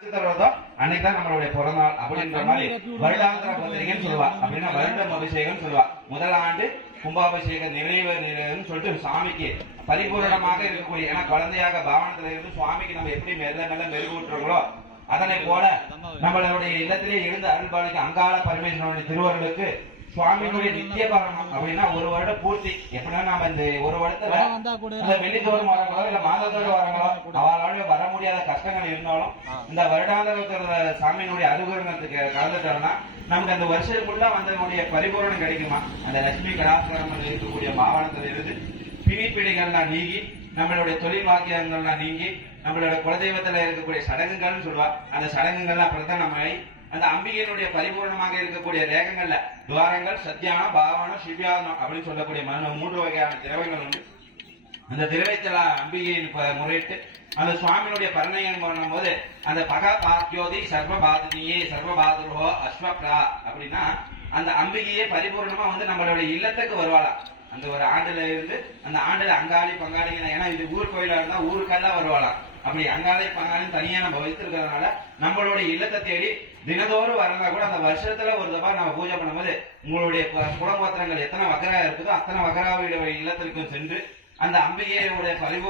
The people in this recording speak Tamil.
அன்னைக்குதான் நம்மளுடைய பிறந்தநாள் அப்படின்ற மாதிரி வருடாந்திர பத்திரிகைன்னு சொல்லுவா. அப்படின்னா வருடம் அபிஷேகம் சொல்லுவா. முதல் ஆண்டு கும்பாபிஷேக நிறைவு சொல்லிட்டு சாமிக்கு பரிபூரணமாக இருக்கக்கூடிய, ஏன்னா குழந்தையாக பாவனத்துல இருந்து சுவாமிக்கு நம்ம எப்படி மெல்ல மெல்ல மெருகூட்டுறோங்களோ அதனை போல நம்மளுடைய இல்லத்திலே இருந்து அருள்பாலிக்கு அங்காள பரமேஸ்வரனுடைய திருவருளுக்கு சுவாமியினுடைய நித்திய பாவனம் அப்படின்னா ஒரு வருடம் பூர்த்தி. எப்படின்னா நாம இந்த ஒரு வருடத்துல வெள்ளித்தோறும் வரங்களோ இல்ல மாதத்தோறும் வரங்களோ அவளால வர முடியாத கஷ்டங்கள் இருந்தாலும் இந்த வருடாந்திர சாமியினுடைய அனுகிரகத்துக்கு கலந்துட்டோம்னா நமக்கு அந்த வருஷத்துக்குள்ள வந்தனுடைய பரிபூரணம் கிடைக்குமா. அந்த லட்சுமி கலாச்சாரம் இருக்கக்கூடிய பாவனத்துல இருந்து பிணிப்பிடிகள்லாம் நீங்கி நம்மளுடைய தொழில் வாக்கியங்கள்லாம் நீங்கி நம்மளுடைய குலதெய்வத்துல இருக்கக்கூடிய சடங்குகள்னு சொல்லுவா. அந்த சடங்குகள்லாம் அப்புறம் நம்மை அந்த அம்பிகையினுடைய பரிபூர்ணமாக இருக்கக்கூடிய ரேகங்கள்ல துவாரங்கள் சத்தியானம் பாவனம் சிவ்யானம் அப்படின்னு சொல்லக்கூடிய 3 வகையான திரவங்கள் உண்டு. அந்த திரவத்துல அம்பிகையின் முறையிட்டு அந்த சுவாமியினுடைய பரிணயம் பண்ணும் போது அந்த பகா பாத்யோதி சர்வபாதினியே சர்வபாதுரோ அஸ்வப்ரா அப்படின்னா அந்த அம்பிகையே பரிபூர்ணமா நம்மளுடைய இல்லத்துக்கு வருவாளா. அந்த ஒரு ஆண்டுல இருந்து அந்த ஆண்டுல அங்காளி பங்காளி, ஏன்னா இது ஊர் கோயிலா இருந்தா ஊருக்கெல்லாம் வருவாளாம். அப்படி அங்காளி பங்காளி தனியா நம்ம வைத்திருக்கிறதுனால நம்மளுடைய இல்லத்தை தேடி தினதோறும் வரலாம் கூட அந்த வருஷத்துல ஒரு தபா நம்ம பூஜை பண்ணும்போது உங்களுடைய குலகோத்திரங்கள் எத்தனை வகரா இருக்குதோ அத்தனை வகராவுடைய இல்லத்திற்கும் சென்று அந்த அம்பிகையுடைய பரிபூர்ண